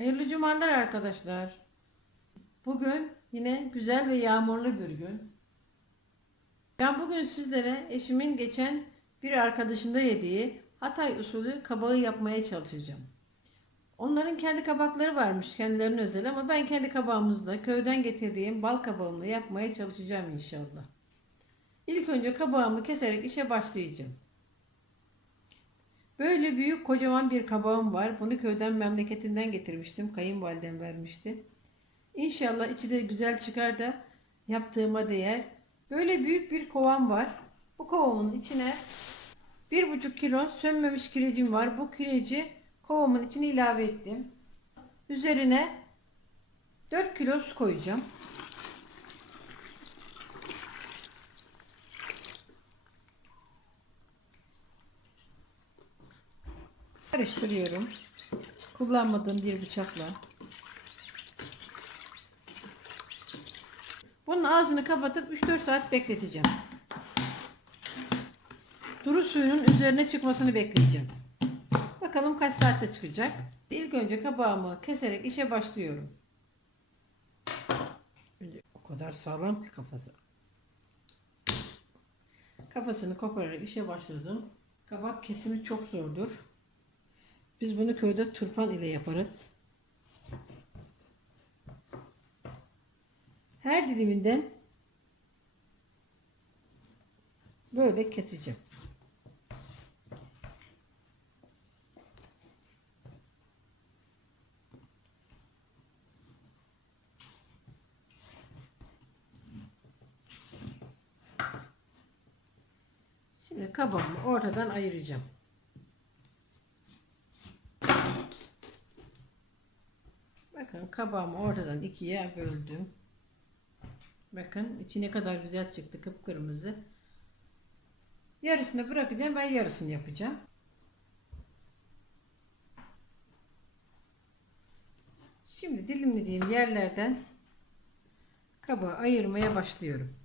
Hayırlı cumalar arkadaşlar. Bugün yine güzel ve yağmurlu bir gün. Ben bugün sizlere eşimin geçen bir arkadaşında yediği Hatay usulü kabağı yapmaya çalışacağım. Onların kendi kabakları varmış, kendilerinin özel ama ben kendi kabağımızda köyden getirdiğim bal kabağımla yapmaya çalışacağım inşallah. İlk önce kabağımı keserek işe başlayacağım. Böyle büyük kocaman bir kabağım var. Bunu köyden memleketinden getirmiştim. Kayınvalidem vermişti. İnşallah içi de güzel çıkar da yaptığıma değer. Böyle büyük bir kovam var. Bu kovamın içine bir buçuk kilo sönmemiş kirecim var. Bu kireci kovamın içine ilave ettim. Üzerine 4 kilo su koyacağım. Karıştırıyorum. Kullanmadığım bir bıçakla. Bunun ağzını kapatıp 3-4 saat bekleteceğim. Duru suyunun üzerine çıkmasını bekleyeceğim. Bakalım kaç saatte çıkacak. İlk önce kabağımı keserek işe başlıyorum. O kadar sağlam ki kafası. Kafasını kopararak işe başladım. Kabak kesimi çok zordur. Biz bunu köyde turpan ile yaparız. Her diliminden böyle keseceğim. Şimdi kabağımı ortadan ayıracağım. Bakın kabağımı ortadan ikiye böldüm. Bakın içi ne kadar güzel çıktı kıpkırmızı. Yarısını bırakacağım ben yarısını yapacağım. Şimdi dilimlediğim yerlerden kabağı ayırmaya başlıyorum.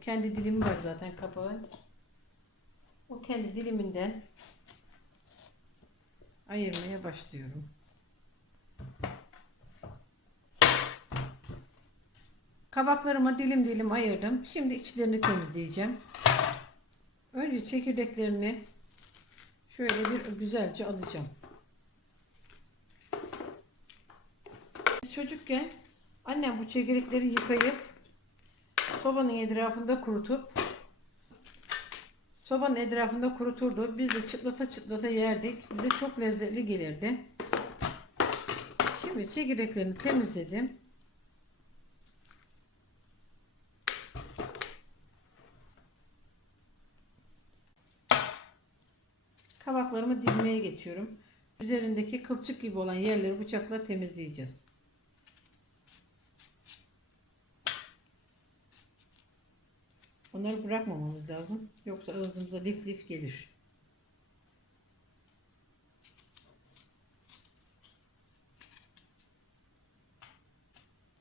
Kendi dilimi var zaten kabağın. O kendi diliminden ayırmaya başlıyorum. Kabaklarımı dilim dilim ayırdım. Şimdi içlerini temizleyeceğim. Önce çekirdeklerini şöyle bir güzelce alacağım. Çocukken annem bu çekirdekleri yıkayıp sobanın etrafında kurutup sobanın etrafında kuruturdu. Biz de çıtlata çıtlata yerdik. Bize çok lezzetli gelirdi. Şimdi çekirdeklerini temizledim. Kabaklarımı dilmeye geçiyorum. Üzerindeki kılçık gibi olan yerleri bıçakla temizleyeceğiz. Onları bırakmamamız lazım. Yoksa ağzımıza lif lif gelir.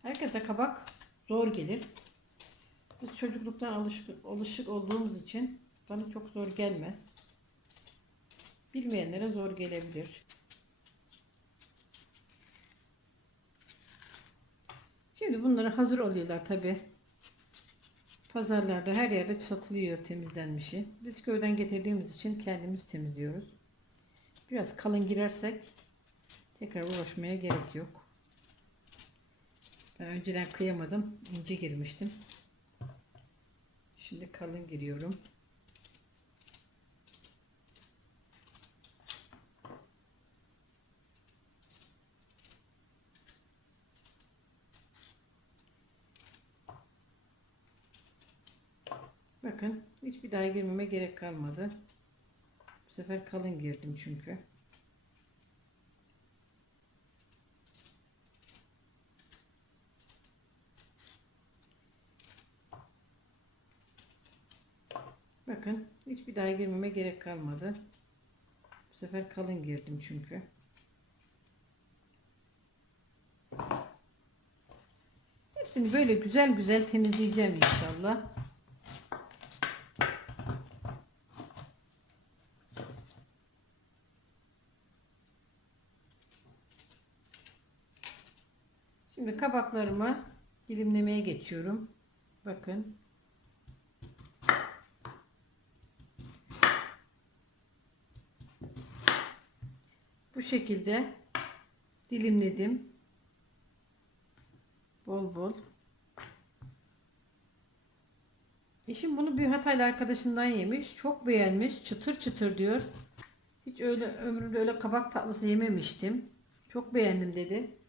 Herkese kabak zor gelir. Biz çocukluktan alışık, alışık olduğumuz için bana çok zor gelmez. Bilmeyenlere zor gelebilir. Şimdi bunları hazır oluyorlar tabi. Pazarlarda her yerde satılıyor temizlenmişi. Biz köyden getirdiğimiz için kendimiz temizliyoruz. Biraz kalın girersek tekrar uğraşmaya gerek yok. Ben önceden kıyamadım. ince girmiştim. Şimdi kalın giriyorum. Bakın hiçbir daha girmeme gerek kalmadı. Bu sefer kalın girdim çünkü. Bakın hiçbir daha girmeme gerek kalmadı. Bu sefer kalın girdim çünkü. Hepsini böyle güzel güzel temizleyeceğim inşallah. Şimdi kabaklarımı dilimlemeye geçiyorum. Bakın. Bu şekilde dilimledim. Bol bol. Eşim bunu bir Hataylı arkadaşından yemiş. Çok beğenmiş. Çıtır çıtır diyor. Hiç öyle ömrümde öyle kabak tatlısı yememiştim. Çok beğendim dedi.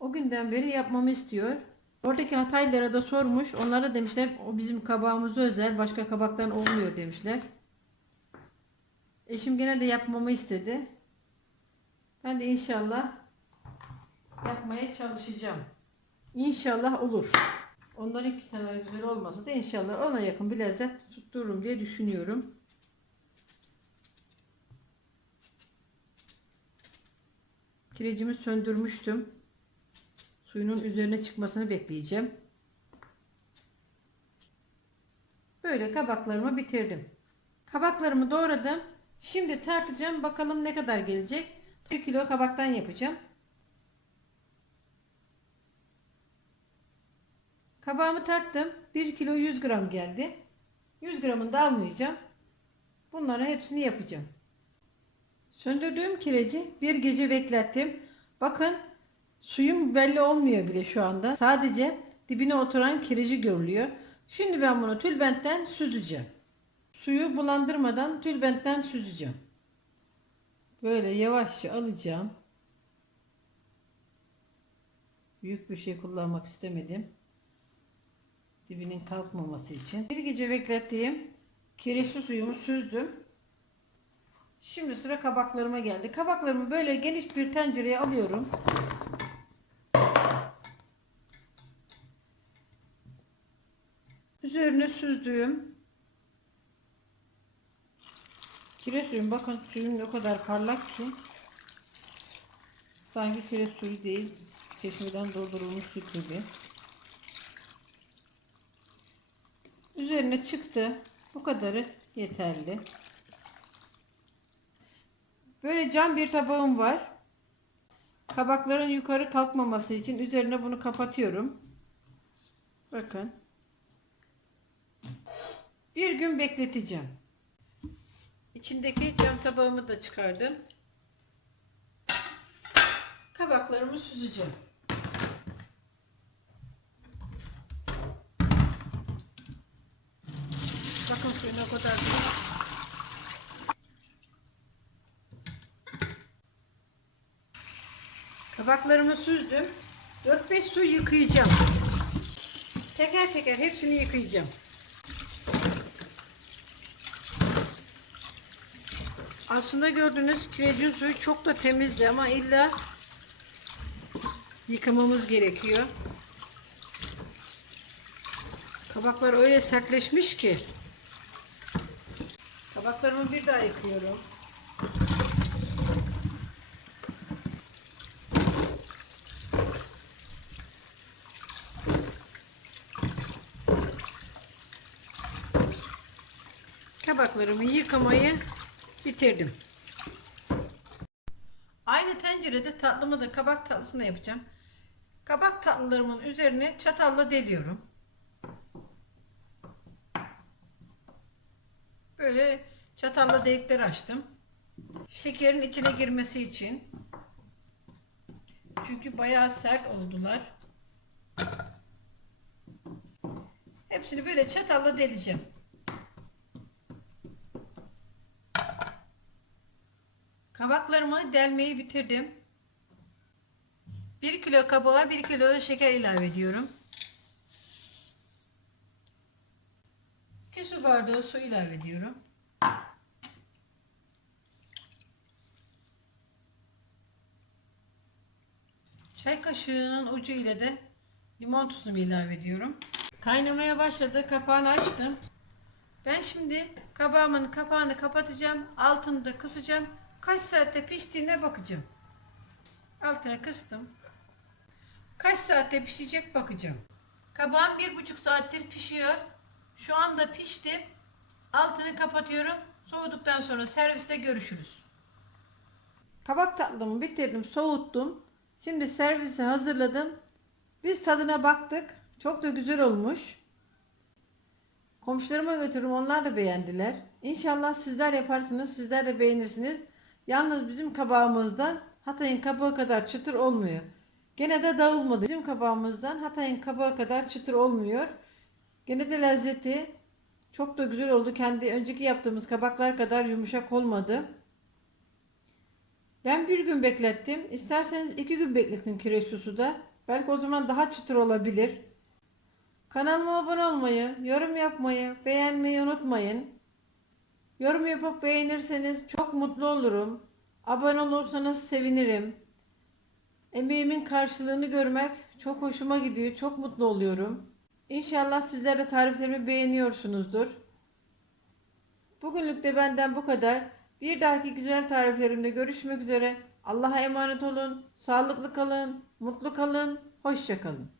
O günden beri yapmamı istiyor. Oradaki Hataylılara da sormuş. Onlara demişler o bizim kabağımıza özel. Başka kabaktan olmuyor demişler. Eşim gene de yapmamı istedi. Ben de inşallah yapmaya çalışacağım. İnşallah olur. Onların kadar güzel olmasa da inşallah ona yakın bir lezzet tuttururum diye düşünüyorum. Kirecimi söndürmüştüm. Suyunun üzerine çıkmasını bekleyeceğim. Böyle kabaklarımı bitirdim. Kabaklarımı doğradım. Şimdi tartacağım. Bakalım ne kadar gelecek. 1 kilo kabaktan yapacağım. Kabağımı tarttım. 1 kilo 100 gram geldi. 100 gramını da almayacağım. Bunların hepsini yapacağım. Söndürdüğüm kireci bir gece beklettim. Bakın suyum belli olmuyor bile şu anda. Sadece dibine oturan kireci görülüyor. Şimdi ben bunu tülbentten süzeceğim. Suyu bulandırmadan tülbentten süzeceğim. Böyle yavaşça alacağım. Büyük bir şey kullanmak istemedim. Dibinin kalkmaması için. Bir gece beklettiğim kireçli suyumu süzdüm. Şimdi sıra kabaklarıma geldi. Kabaklarımı böyle geniş bir tencereye alıyorum. Üzerine süzdüğüm kireç suyum. Bakın suyum ne kadar parlak ki. Sanki kireç suyu değil. Çeşmeden doldurulmuş süt gibi. Üzerine çıktı. Bu kadarı yeterli. Böyle cam bir tabağım var. Kabakların yukarı kalkmaması için üzerine bunu kapatıyorum. Bakın. Bir gün bekleteceğim. İçindeki cam tabağımı da çıkardım. Kabaklarımı süzeceğim. Bakın suyu ne kadar. Kabaklarımı süzdüm. 4-5 su yıkayacağım. Teker teker hepsini yıkayacağım. Aslında gördüğünüz kirecin suyu çok da temizdi ama illa yıkamamız gerekiyor. Kabaklar öyle sertleşmiş ki. Kabaklarımı bir daha yıkıyorum. Kabaklarımı yıkamayı bitirdim. Aynı tencerede tatlımı da kabak tatlısını yapacağım. Kabak tatlılarımın üzerine çatalla deliyorum. Böyle çatalla delikler açtım. Şekerin içine girmesi için. Çünkü bayağı sert oldular. Hepsini böyle çatalla deleceğim. Kabaklarımı delmeyi bitirdim. 1 kilo kabağa 1 kilo şeker ilave ediyorum. 2 su bardağı su ilave ediyorum. Çay kaşığının ucu ile de limon tuzumu ilave ediyorum. Kaynamaya başladı. Kapağını açtım. Ben şimdi kabağımın kapağını kapatacağım. Altını da kısacağım. Kaç saatte piştiğine bakacağım. Altına kıstım. Kaç saatte pişecek bakacağım. Kabağım bir buçuk saattir pişiyor. Şu anda pişti. Altını kapatıyorum. Soğuduktan sonra serviste görüşürüz. Kabak tatlımı bitirdim, soğuttum. Şimdi servise hazırladım. Biz tadına baktık. Çok da güzel olmuş. Komşularıma götürürüm. Onlar da beğendiler. İnşallah sizler yaparsınız. Sizler de beğenirsiniz. Yalnız bizim kabağımızdan Hatay'ın kabağı kadar çıtır olmuyor. Gene de dağılmadı. Bizim kabağımızdan Hatay'ın kabağı kadar çıtır olmuyor. Gene de lezzeti çok da güzel oldu. Kendi önceki yaptığımız kabaklar kadar yumuşak olmadı. Ben bir gün beklettim. İsterseniz iki gün bekletin kireç suda. Belki o zaman daha çıtır olabilir. Kanalıma abone olmayı, yorum yapmayı, beğenmeyi unutmayın. Yorum yapıp beğenirseniz çok mutlu olurum. Abone olursanız sevinirim. Emeğimin karşılığını görmek çok hoşuma gidiyor. Çok mutlu oluyorum. İnşallah sizler de tariflerimi beğeniyorsunuzdur. Bugünlük de benden bu kadar. Bir dahaki güzel tariflerimde görüşmek üzere. Allah'a emanet olun. Sağlıklı kalın. Mutlu kalın. Hoşça kalın.